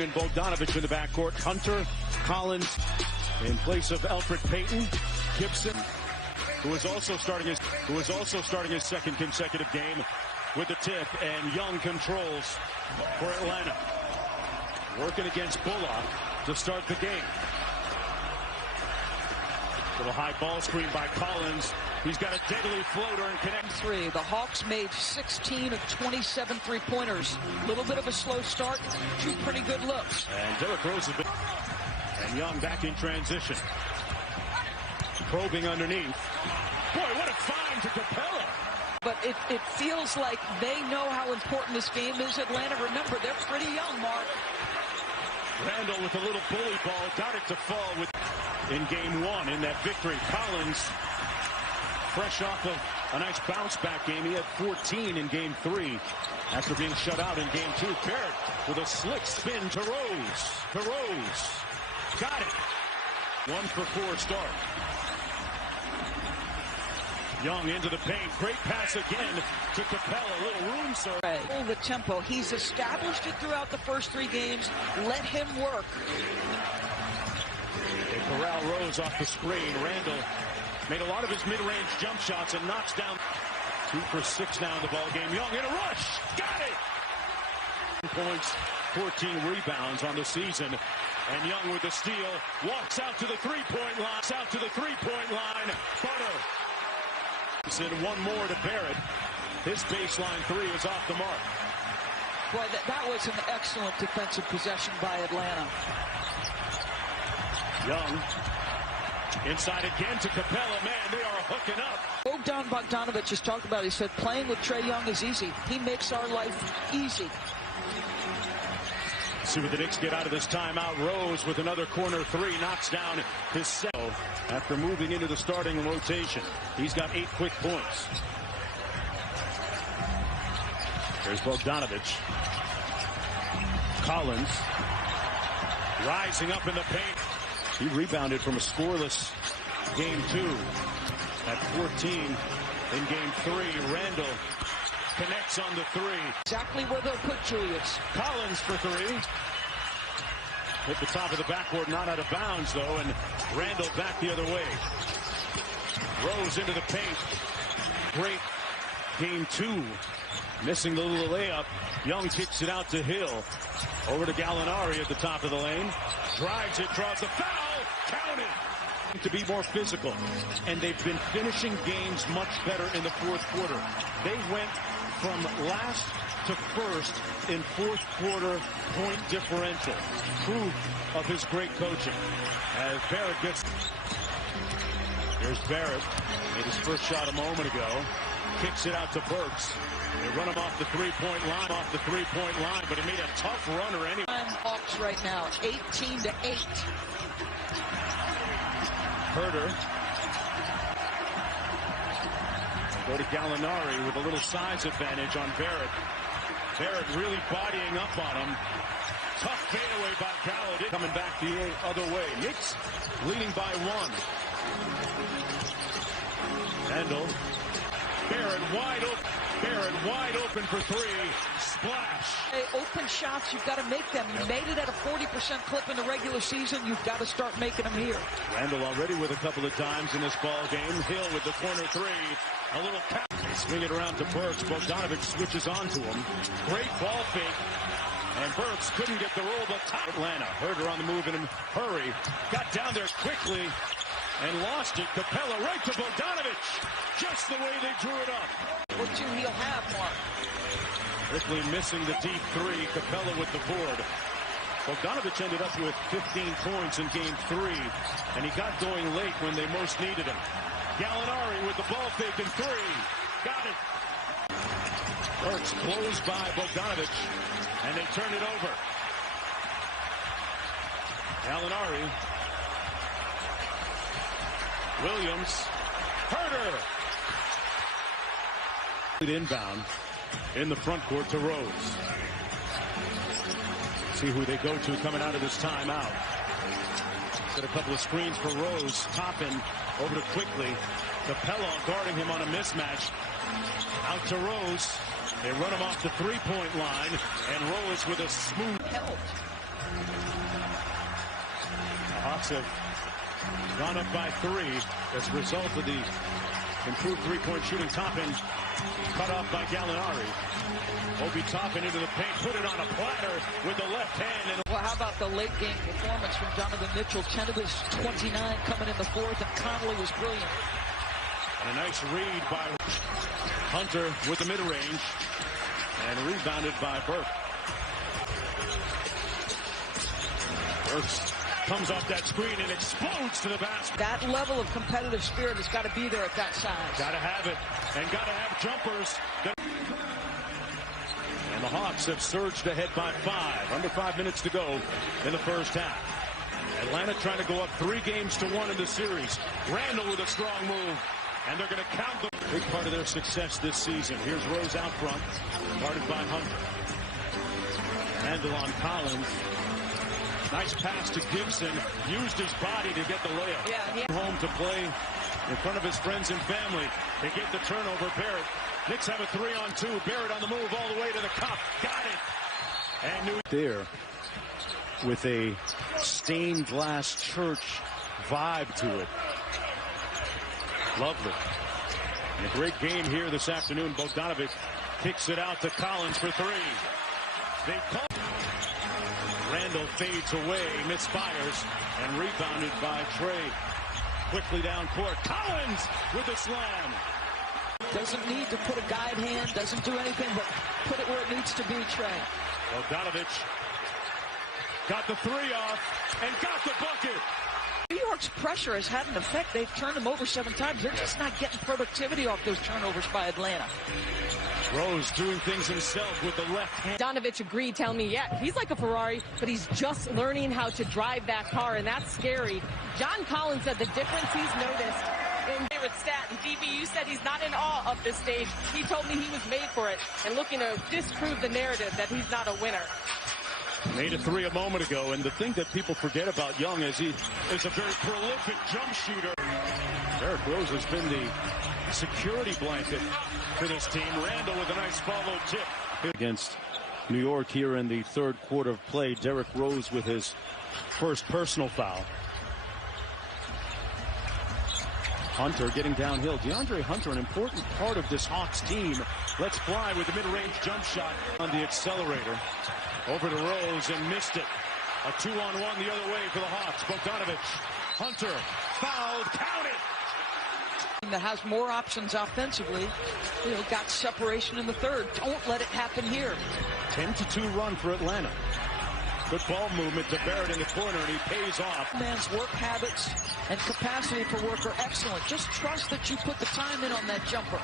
Young and Bogdanovich in the backcourt. Hunter, Collins in place of Elfrid Payton. Gibson, who is also starting his second consecutive game with the tip, and Young controls for Atlanta. Working against Bullock to start the game. Little high ball screen by Collins. He's got a deadly floater and connects. Three. The Hawks made 16 of 27 three-pointers. A little bit of a slow start. Two pretty good looks. And Derrick Rose has been. And Young back in transition. Probing underneath. Boy, what a find to Capella. But it feels like they know how important this game is, Atlanta. Remember, they're pretty young, Mark. Randall with a little bully ball. Got it to fall in game one in that victory. Collins, fresh off of a nice bounce-back game. He had 14 in game three after being shut out in game two. Barrett with a slick spin to Rose. Got it. 1 for 4 start. Young into the paint. Great pass again to Capella. A little room serve. Hold the tempo. He's established it throughout the first 3 games. Let him work. They corral Rose off the screen. Randall made a lot of his mid-range jump shots and knocks down. 2 for 6 now in the ball game. Young in a rush. Got it. Points, 14 rebounds on the season. And Young with the steal. Walks out to the three-point line. Butter. Send one more to Barrett. His baseline 3 is off the mark. Boy, that was an excellent defensive possession by Atlanta. Young inside again to Capella. Man, they are hooking up. Bogdanovich just talked about it. He said playing with Trae Young is easy. He makes our life easy. See what the Knicks get out of this timeout. Rose with another corner 3 knocks down his set. After moving into the starting rotation, he's got 8 quick points. There's Bogdanovich. Collins rising up in the paint. He rebounded from a scoreless game 2 at 14 in game 3. Randall connects on the 3. Exactly where they'll put Julius. Collins for 3. Hit the top of the backboard, not out of bounds though, and Randall back the other way. Rose into the paint. Great game 2. Missing the little layup. Young kicks it out to Hill. Over to Gallinari at the top of the lane. Drives it, draws the foul. Count it. To be more physical. And they've been finishing games much better in the fourth quarter. They went from last to first in fourth quarter point differential. Proof of his great coaching. As Barrett gets... Here's Barrett. Made his first shot a moment ago. Kicks it out to Burks. They run him off the three-point line, but he made a tough runner anyway. Hawks right now, 18-8. Herter. Go to Gallinari with a little size advantage on Barrett. Barrett really bodying up on him. Tough fadeaway by Gallo. Coming back the other way. Knicks leading by 1. Randall. Barrett wide open for 3. Splash. Hey, open shots, you've got to make them. You made it at a 40% clip in the regular season. You've got to start making them here. Randall already with a couple of times in this ball game. Hill with the corner 3. A little cap. They swing it around to Burks. Bogdanovich switches on to him. Great ball fake. And Burks couldn't get the roll, but top. Atlanta. Herter on the move in a hurry. Got down there quickly and lost it. Capella right to Bogdanovich. Just the way they drew it up. What 2 he'll have, Mark. Ripley missing the deep 3. Capella with the board. Bogdanovich ended up with 15 points in game 3, and he got going late when they most needed him. Gallinari with the ball fake in 3. Got it. Burks closed by Bogdanovich, and they turn it over. Gallinari. Williams. Herter. Inbound in the front court to Rose. See who they go to coming out of this timeout. Set a couple of screens for Rose. Toppin over to Quickly. Capella guarding him on a mismatch. Out to Rose. They run him off the three-point line. And Rose with a smooth help. The Hawks have gone up by 3 as a result of the improved three-point shooting. Toppin cut off by Gallinari. Obi Toppin into the paint, put it on a platter with the left hand. And well, how about the late game performance from Donovan Mitchell? 10 of his 29 coming in the fourth, and Conley was brilliant. And a nice read by Hunter with the mid-range, and rebounded by Burke. Burke comes off that screen and explodes to the basket. That level of competitive spirit has got to be there at that size. Got to have it, and got to have jumpers. And the Hawks have surged ahead by 5. Under 5 minutes to go in the first half. Atlanta trying to go up 3 games to 1 in the series. Randall with a strong move, and they're going to count the big part of their success this season. Here's Rose out front, guarded by Hunter. Randall on Collins. Nice pass to Gibson. Used his body to get the layup. Yeah. Home to play in front of his friends and family. They get the turnover. Barrett. Knicks have a 3-on-2. Barrett on the move all the way to the cup. Got it. And there with a stained glass church vibe to it. Lovely. And a great game here this afternoon. Bogdanovic kicks it out to Collins for 3. They call. Randall fades away, misfires, and rebounded by Trey. Quickly down court. Collins with the slam. Doesn't need to put a guide hand, doesn't do anything but put it where it needs to be, Trey. Bogdanovic got the 3 off and got the bucket. New York's pressure has had an effect. They've turned them over 7 times. They're just not getting productivity off those turnovers by Atlanta. Rose doing things himself with the left hand. Donovich agreed, telling me, yeah, he's like a Ferrari, but he's just learning how to drive that car, and that's scary. John Collins said the difference he's noticed in favorite stat. And DB, you said he's not in awe of this stage. He told me he was made for it, and looking to disprove the narrative that he's not a winner. Made a 3 a moment ago, and the thing that people forget about Young is he is a very prolific jump shooter. Derrick Rose has been the security blanket for this team. Randall with a nice follow tip. Against New York here in the 3rd quarter of play. Derrick Rose with his first personal foul. Hunter getting downhill. DeAndre Hunter, an important part of this Hawks team. Let's fly with the mid-range jump shot on the accelerator. Over to Rose and missed it. A 2-on-1 the other way for the Hawks. Bogdanovic. Hunter fouled. Count it. That has more options offensively, got separation in the 3rd. Don't let it happen here. 10-2 run for Atlanta. Good ball movement to Barrett in the corner, and he pays off. Man's work habits and capacity for work are excellent. Just trust that you put the time in on that jumper.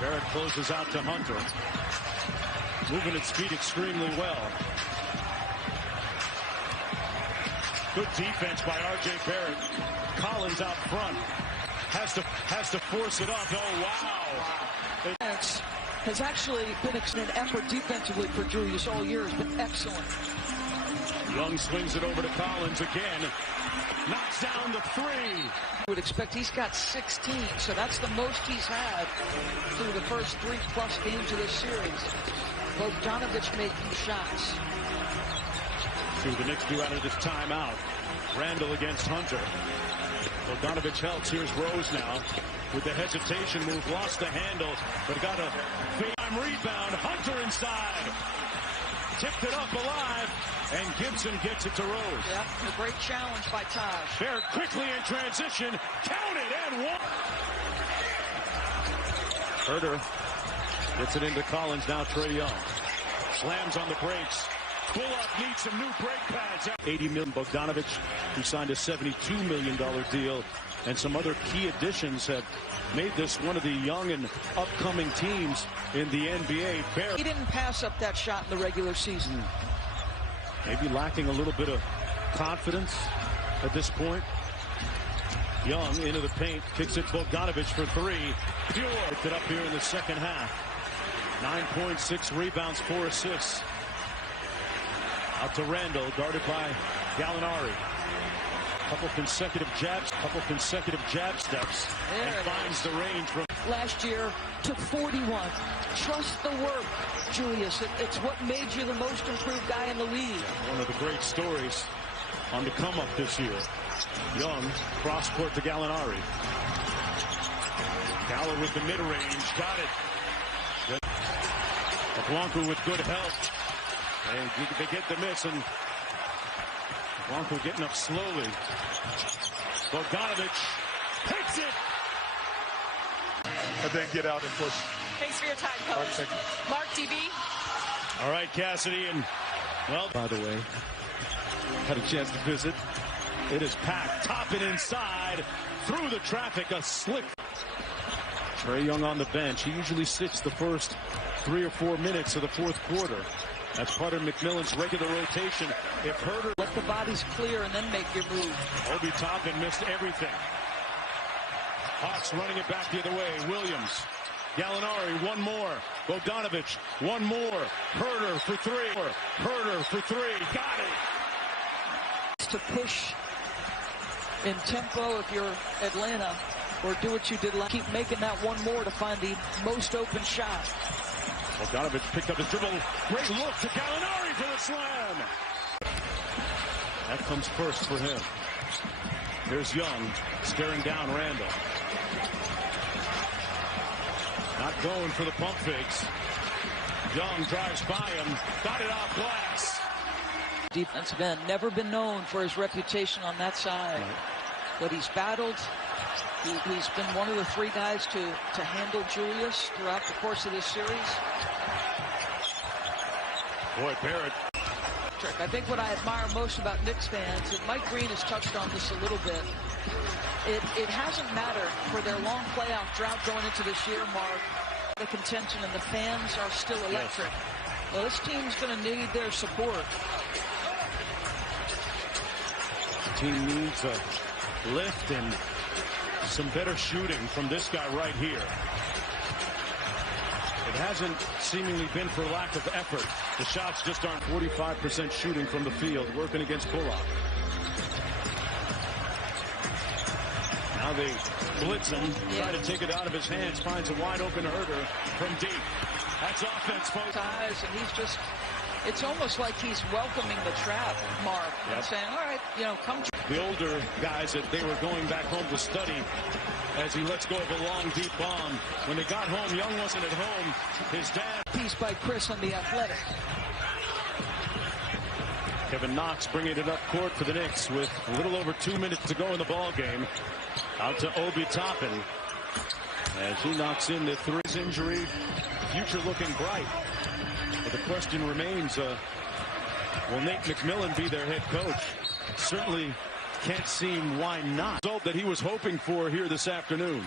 Barrett closes out to Hunter. Moving at speed extremely well. Good defense by R.J. Barrett. Collins out front. Has to force it up. Oh, wow. Defense has actually been an effort defensively for Julius all year. Has been excellent. Young swings it over to Collins again. Knocks down the 3. I would expect he's got 16, so that's the most he's had through the first 3+ games of this series. Bogdanovic making shots. See what the Knicks do out of this timeout. Randall against Hunter. Bogdanovic helps. Here's Rose now with the hesitation move. Lost the handle, but got a big-time rebound. Hunter inside. Tipped it up alive, and Gibson gets it to Rose. Yeah, a great challenge by Taj. Barrett quickly in transition. Counted and one. Herter gets it into Collins. Now Trae Young. Slams on the brakes. Bullock needs some new brake pads. $80 million. Bogdanovic, who signed a $72 million deal, and some other key additions have made this one of the young and upcoming teams in the N.B.A. He didn't pass up that shot in the regular season. Maybe lacking a little bit of confidence at this point. Young into the paint, kicks it Bogdanovic for 3. Pure picked it up here in the second half. 9.6 rebounds, 4 assists. Out to Randall, guarded by Gallinari. Couple consecutive jab steps, and finds the range from last year to 41. Trust the work, Julius. It's what made you the most improved guy in the league. One of the great stories on the come up this year. Young, cross court to Gallinari. Galler with the mid-range, got it. Blanco with good help. And they get the miss, and Blanco getting up slowly. Bogdanovich takes it. And then get out and push. Thanks for your time, Coach. Mark, TV. All right, Cassidy, and, well, by the way, had a chance to visit. It is packed, top and inside, through the traffic, a slick. Trae Young on the bench. He usually sits the first 3 or 4 minutes of the fourth quarter. That's part of McMillan's regular rotation. If Herter... Let the bodies clear and then make your move. Obi Toppin missed everything. Hawks running it back the other way. Williams. Gallinari, one more. Bogdanovich, one more. Herter for three. Herter for three. Got it. To push in tempo if you're Atlanta, or do what you did last. Keep making that one more to find the most open shot. Bogdanovich picked up his dribble. Great look to Gallinari for the slam. That comes first for him. Here's Young staring down Randall. Not going for the pump fakes. Young drives by him. Got it off glass. Defensive end, never been known for his reputation on that side. Right. But he's battled. He's been one of the 3 guys to handle Julius throughout the course of this series. Boy, Barrett. I think what I admire most about Knicks fans, and Mike Green has touched on this a little bit, it hasn't mattered for their long playoff drought going into this year, Mark. The contention and the fans are still electric. Yes. Well, this team's going to need their support. The team needs a lift and some better shooting from this guy right here. It hasn't seemingly been for lack of effort. The shots just aren't. 45% shooting from the field, working against Bullock. Now they blitz him, try to take it out of his hands, finds a wide open Herter from deep. That's offense, folks. And he's just, it's almost like he's welcoming the trap, Mark, and saying, all right, come. The older guys that they were going back home to study as he lets go of a long, deep bomb. When they got home, Young wasn't at home. His dad. Piece by Chris on the Athletic. Kevin Knox bringing it up court for the Knicks with a little over 2 minutes to go in the ball game. Out to Obi Toppin as he knocks in the 3. Injury, future looking bright. But the question remains, will Nate McMillan be their head coach? Certainly can't seem why not. Result that he was hoping for here this afternoon.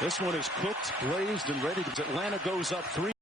This one is cooked, glazed, and ready. Atlanta goes up 3.